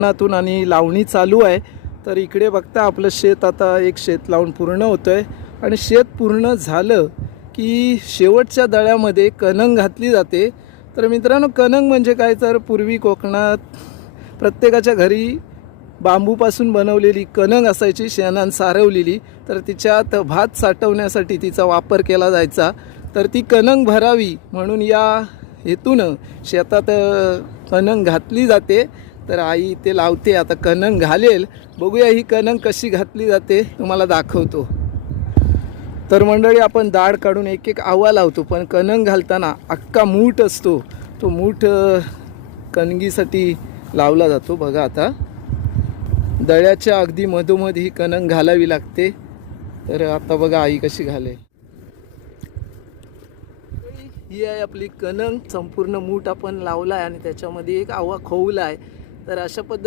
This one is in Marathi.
नातून आणि लावणी चालू आहे। तर इकडे बघता आपलं शेत आता एक शेत लावून पूर्ण होतं आहे आणि शेत पूर्ण झालं की शेवटच्या दळ्यामध्ये कणंग घातली जाते। तर मित्रांनो, कणंग म्हणजे काय, तर पूर्वी कोकणात प्रत्येकाच्या घरी बांबूपासून बनवलेली कणंग असायची, शेणानं सारवलेली। तर तिच्यात भात साठवण्यासाठी तिचा वापर केला जायचा। तर ती कणंग भरावी म्हणून या हेतून शेतात कणंग घातली जाते। तर आई ते लावते, आता कणंग घालेल, बघूया ही कणंग कशी घातली जाते तुम्हाला दाखवतो। तर मंडळी, आपण दाढ काढून एक एक आवा लावतो, पण कणंग घालताना अख्खा मूठ असतो, तो मूठ कणगीसाठी लावला जातो। बघा, आता दळ्याच्या अगदी मधोमध ही कणंग घालावी लागते। तर आता बघा आई कशी घालेल। ही आहे आपली कणंग, संपूर्ण मूठ आपण लावला आहे आणि त्याच्यामध्ये एक आवा खोवला आहे। तर अशा पद्धतीने